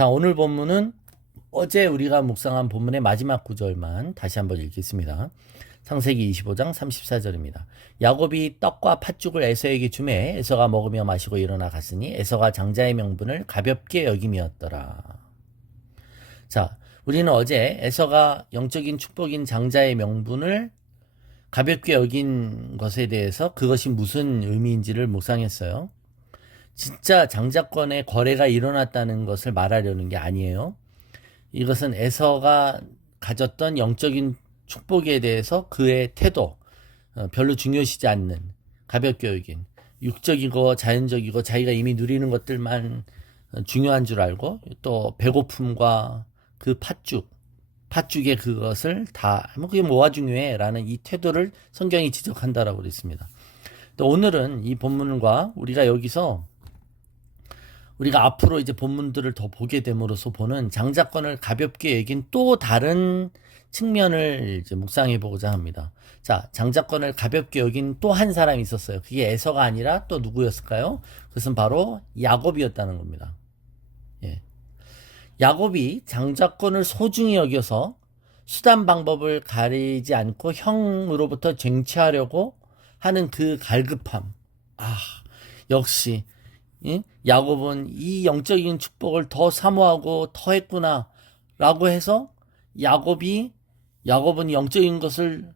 자, 오늘 본문은 어제 우리가 묵상한 본문의 마지막 구절만 다시 한번 읽겠습니다. 창세기 25장 34절입니다. 야곱이 떡과 팥죽을 에서에게 주매 에서가 먹으며 마시고 일어나 갔으니 에서가 장자의 명분을 가볍게 여김이었더라. 자, 우리는 어제 에서가 영적인 축복인 장자의 명분을 가볍게 여긴 것에 대해서 그것이 무슨 의미인지를 묵상했어요. 진짜 장자권의 거래가 일어났다는 것을 말하려는 게 아니에요. 이것은 에서가 가졌던 영적인 축복에 대해서 그의 태도, 별로 중요시지 않는 가볍게 여긴 육적이고 자연적이고 자기가 이미 누리는 것들만 중요한 줄 알고 또 배고픔과 그 팥죽의 그것을 다 그게 뭐가 중요해? 라는 이 태도를 성경이 지적한다라고 그랬습니다. 또 오늘은 이 본문과 우리가 앞으로 이제 본문들을 더 보게 됨으로써 보는 장자권을 가볍게 여긴 또 다른 측면을 이제 묵상해 보고자 합니다. 자, 장자권을 가볍게 여긴 또 한 사람이 있었어요. 그게 에서가 아니라 또 누구였을까요? 그것은 바로 야곱이었다는 겁니다. 예. 야곱이 장자권을 소중히 여겨서 수단 방법을 가리지 않고 형으로부터 쟁취하려고 하는 그 갈급함. 역시 야곱은 이 영적인 축복을 더 사모하고 더 했구나 라고 해서 야곱은 영적인 것을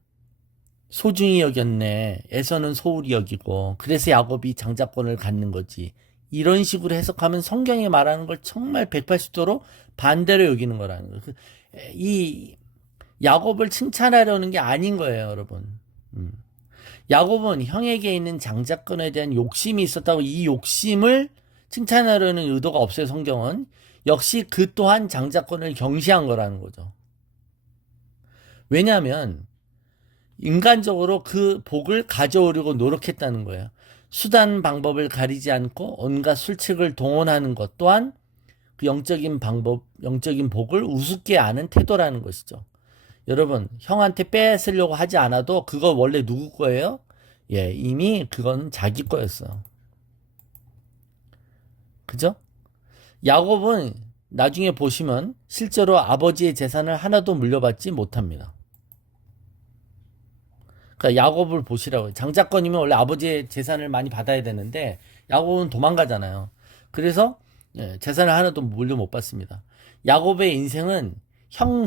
소중히 여겼네. 에서는 소홀히 여기고 그래서 야곱이 장자권을 갖는 거지. 이런 식으로 해석하면 성경이 말하는 걸 정말 180도로 반대로 여기는 거라는 거예요. 이 야곱을 칭찬하려는 게 아닌 거예요, 여러분. 야곱은 형에게 있는 장자권에 대한 욕심이 있었다고 이 욕심을 칭찬하려는 의도가 없어요, 성경은. 역시 그 또한 장자권을 경시한 거라는 거죠. 왜냐하면 인간적으로 그 복을 가져오려고 노력했다는 거예요. 수단 방법을 가리지 않고 온갖 술책을 동원하는 것 또한 그 영적인 복을 우습게 아는 태도라는 것이죠. 여러분, 형한테 뺏으려고 하지 않아도 그거 원래 누구 거예요? 예, 이미 그건 자기 거였어요. 그죠? 야곱은 나중에 보시면 실제로 아버지의 재산을 하나도 물려받지 못합니다. 그러니까 야곱을 보시라고요. 장자권이면 원래 아버지의 재산을 많이 받아야 되는데 야곱은 도망가잖아요. 그래서 재산을 하나도 물려 못 받습니다. 야곱의 인생은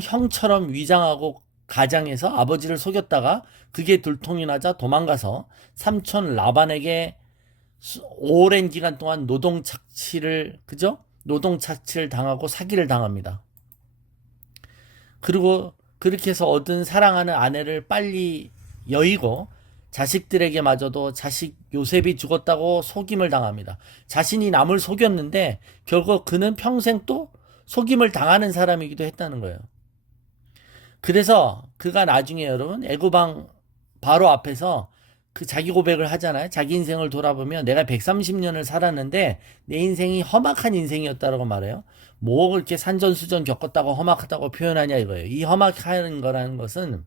형처럼 위장하고 가장해서 아버지를 속였다가 그게 들통이 나자 도망가서 삼촌 라반에게 오랜 기간 동안 노동착취를 당하고 사기를 당합니다. 그리고 그렇게 해서 얻은 사랑하는 아내를 빨리 여의고 자식들에게마저도 자식 요셉이 죽었다고 속임을 당합니다. 자신이 남을 속였는데 결국 그는 평생 또 속임을 당하는 사람이기도 했다는 거예요. 그래서 그가 나중에 여러분 애굽왕 바로 앞에서 그 자기 고백을 하잖아요. 자기 인생을 돌아보면 내가 130년을 살았는데 내 인생이 험악한 인생이었다라고 말해요. 뭐 그렇게 산전수전 겪었다고 험악하다고 표현하냐 이거예요. 이 험악한 거라는 것은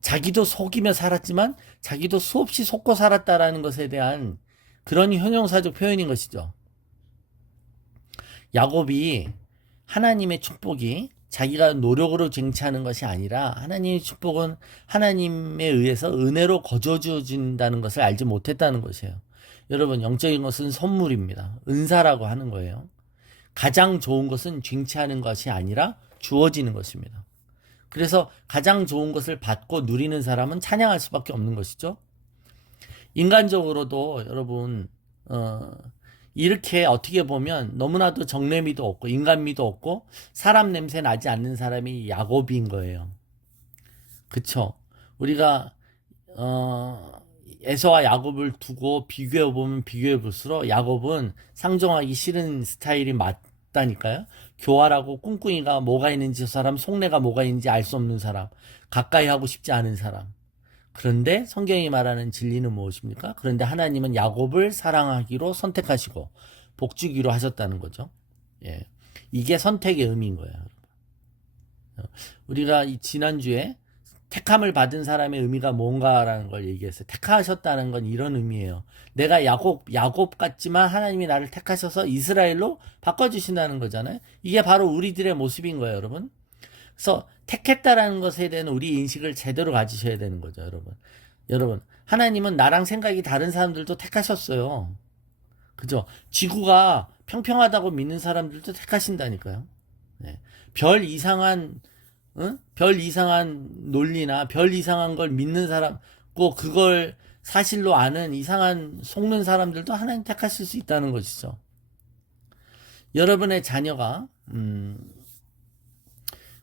자기도 속이며 살았지만 자기도 수없이 속고 살았다라는 것에 대한 그런 형용사적 표현인 것이죠. 야곱이 하나님의 축복이 자기가 노력으로 쟁취하는 것이 아니라 하나님의 축복은 하나님에 의해서 은혜로 거저주어진다는 것을 알지 못했다는 것이에요. 여러분, 영적인 것은 선물입니다. 은사라고 하는 거예요. 가장 좋은 것은 쟁취하는 것이 아니라 주어지는 것입니다. 그래서 가장 좋은 것을 받고 누리는 사람은 찬양할 수밖에 없는 것이죠. 인간적으로도 여러분 이렇게 어떻게 보면 너무나도 정내미도 없고 인간미도 없고 사람 냄새 나지 않는 사람이 야곱인 거예요. 그쵸? 우리가 에서와 야곱을 두고 비교해보면 비교해볼수록 야곱은 상종하기 싫은 스타일이 맞다니까요. 교활하고 꿍꿍이가 뭐가 있는지 저 사람 속내가 뭐가 있는지 알 수 없는 사람, 가까이 하고 싶지 않은 사람. 그런데 성경이 말하는 진리는 무엇입니까? 그런데 하나님은 야곱을 사랑하기로 선택하시고 복주기로 하셨다는 거죠. 예. 이게 선택의 의미인 거예요. 우리가 지난주에 택함을 받은 사람의 의미가 뭔가라는 걸 얘기했어요. 택하셨다는 건 이런 의미예요. 내가 야곱 같지만 하나님이 나를 택하셔서 이스라엘로 바꿔주신다는 거잖아요. 이게 바로 우리들의 모습인 거예요, 여러분. 그래서 택했다라는 것에 대한 우리 인식을 제대로 가지셔야 되는 거죠, 여러분. 여러분, 하나님은 나랑 생각이 다른 사람들도 택하셨어요. 그죠? 지구가 평평하다고 믿는 사람들도 택하신다니까요. 네. 별 이상한 별 이상한 논리나 별 이상한 걸 믿는 사람, 꼭 그걸 사실로 아는 이상한 속는 사람들도 하나님 택하실 수 있다는 것이죠. 여러분의 자녀가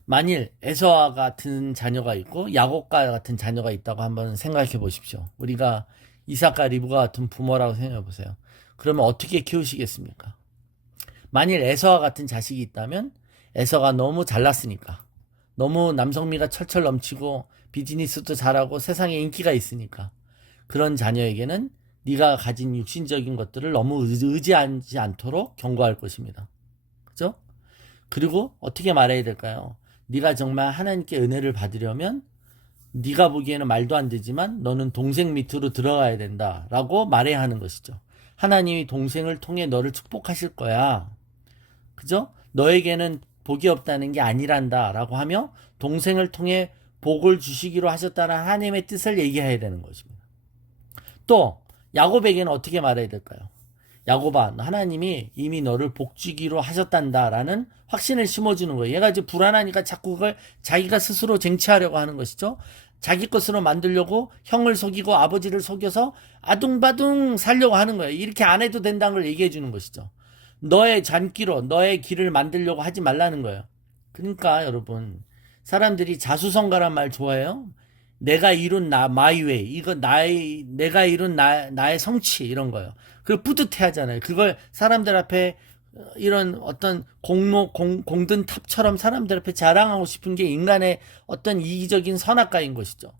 만일 에서와 같은 자녀가 있고 야곱과 같은 자녀가 있다고 한번 생각해 보십시오. 우리가 이삭과 리브가 같은 부모라고 생각해 보세요. 그러면 어떻게 키우시겠습니까? 만일 에서와 같은 자식이 있다면 에서가 너무 잘났으니까, 너무 남성미가 철철 넘치고 비즈니스도 잘하고 세상에 인기가 있으니까 그런 자녀에게는 네가 가진 육신적인 것들을 너무 의지하지 않도록 경고할 것입니다. 그죠? 그리고 어떻게 말해야 될까요? 네가 정말 하나님께 은혜를 받으려면 네가 보기에는 말도 안 되지만 너는 동생 밑으로 들어가야 된다라고 말해야 하는 것이죠. 하나님이 동생을 통해 너를 축복하실 거야. 그죠? 너에게는 복이 없다는 게 아니란다라고 하며 동생을 통해 복을 주시기로 하셨다는 하나님의 뜻을 얘기해야 되는 것입니다. 또 야곱에게는 어떻게 말해야 될까요? 야곱아, 하나님이 이미 너를 복 주기로 하셨단다라는 확신을 심어주는 거예요. 얘가 이제 불안하니까 자꾸 그걸 자기가 스스로 쟁취하려고 하는 것이죠. 자기 것으로 만들려고 형을 속이고 아버지를 속여서 아둥바둥 살려고 하는 거예요. 이렇게 안 해도 된다는 걸 얘기해 주는 것이죠. 너의 잔기로 너의 길을 만들려고 하지 말라는 거예요. 그러니까 여러분, 사람들이 자수성가란 말 좋아해요. 내가 이룬 my way, 이거 내가 이룬 나의 성취, 이런 거요. 그걸 뿌듯해 하잖아요. 그걸 사람들 앞에 이런 어떤 공든 탑처럼 사람들 앞에 자랑하고 싶은 게 인간의 어떤 이기적인 선악과인 것이죠.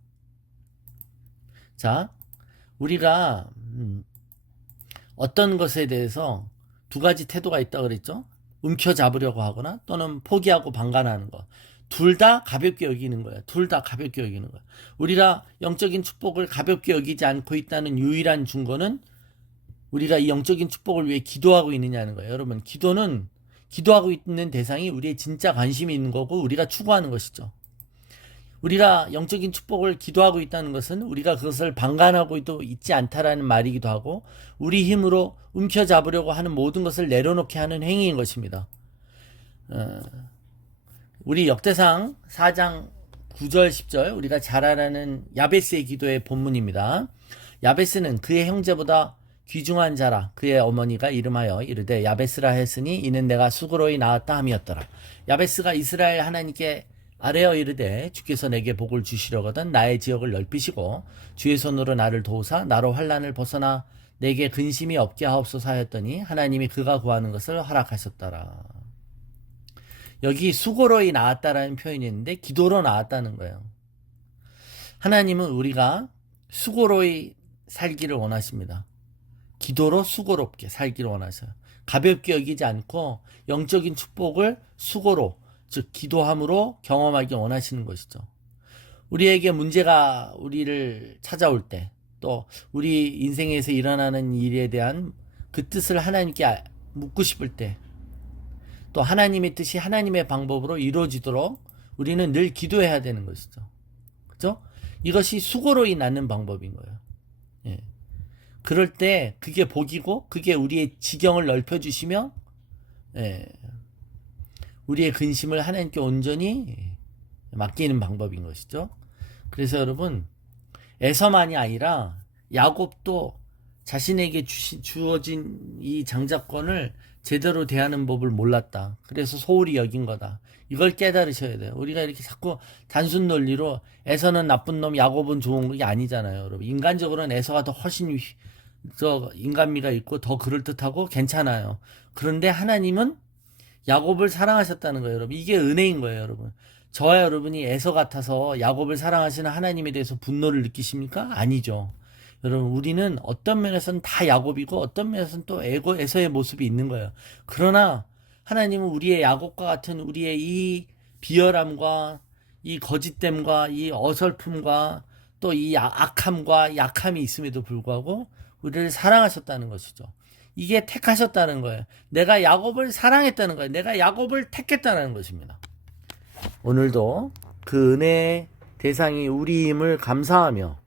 자, 우리가 어떤 것에 대해서 두 가지 태도가 있다고 그랬죠. 움켜잡으려고 하거나 또는 포기하고 방관하는 것. 둘 다 가볍게 여기는 거예요. 둘 다 가볍게 여기는 거예요. 우리가 영적인 축복을 가볍게 여기지 않고 있다는 유일한 증거는 우리가 이 영적인 축복을 위해 기도하고 있느냐는 거예요. 여러분, 기도는 기도하고 있는 대상이 우리의 진짜 관심이 있는 거고 우리가 추구하는 것이죠. 우리가 영적인 축복을 기도하고 있다는 것은 우리가 그것을 방관하고 있지 않다라는 말이기도 하고 우리 힘으로 움켜잡으려고 하는 모든 것을 내려놓게 하는 행위인 것입니다. 우리 역대상 4장 9절 10절 우리가 잘 알아는 야베스의 기도의 본문입니다. 야베스는 그의 형제보다 귀중한 자라. 그의 어머니가 이름하여 이르되 야베스라 했으니 이는 내가 수고로이 낳았다 함이었더라. 야베스가 이스라엘 하나님께 아뢰어 이르되 주께서 내게 복을 주시려거든 나의 지역을 넓히시고 주의 손으로 나를 도우사 나로 환난을 벗어나 내게 근심이 없게 하옵소서 하였더니 하나님이 그가 구하는 것을 허락하셨더라. 여기 수고로이 나았다라는 표현이 있는데 기도로 나았다는 거예요. 하나님은 우리가 수고로이 살기를 원하십니다. 기도로 수고롭게 살기를 원하셔요. 가볍게 여기지 않고 영적인 축복을 수고로, 즉 기도함으로 경험하기 원하시는 것이죠. 우리에게 문제가 우리를 찾아올 때, 또 우리 인생에서 일어나는 일에 대한 그 뜻을 하나님께 묻고 싶을 때, 또 하나님의 뜻이 하나님의 방법으로 이루어지도록 우리는 늘 기도해야 되는 것이죠. 그죠? 이것이 수고로이 낳는 방법인 거예요. 예. 그럴 때 그게 복이고 그게 우리의 지경을 넓혀주시며 우리의 근심을 하나님께 온전히 맡기는 방법인 것이죠. 그래서 여러분, 에서만이 아니라 야곱도 자신에게 주어진 이 장자권을 제대로 대하는 법을 몰랐다. 그래서 소홀히 여긴 거다. 이걸 깨달으셔야 돼요. 우리가 이렇게 자꾸 단순 논리로 에서는 나쁜 놈, 야곱은 좋은 게 아니잖아요. 여러분, 인간적으로는 에서가 더 훨씬 인간미가 있고 더 그럴듯하고 괜찮아요. 그런데 하나님은 야곱을 사랑하셨다는 거예요, 여러분. 이게 은혜인 거예요, 여러분. 저와 여러분이 에서 같아서 야곱을 사랑하시는 하나님에 대해서 분노를 느끼십니까? 아니죠. 여러분, 우리는 어떤 면에서는 다 야곱이고 어떤 면에서는 또 에서의 모습이 있는 거예요. 그러나 하나님은 우리의 야곱과 같은 우리의 이 비열함과 이 거짓됨과 이 어설픔과 또 이 악함과 약함이 있음에도 불구하고 우리를 사랑하셨다는 것이죠. 이게 택하셨다는 거예요. 내가 야곱을 사랑했다는 거예요. 내가 야곱을 택했다는 것입니다. 오늘도 그 은혜의 대상이 우리임을 감사하며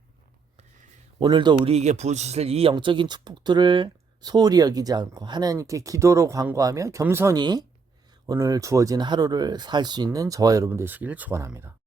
오늘도 우리에게 부으실 이 영적인 축복들을 소홀히 여기지 않고 하나님께 기도로 간구하며 겸손히 오늘 주어진 하루를 살 수 있는 저와 여러분 되시기를 축원합니다.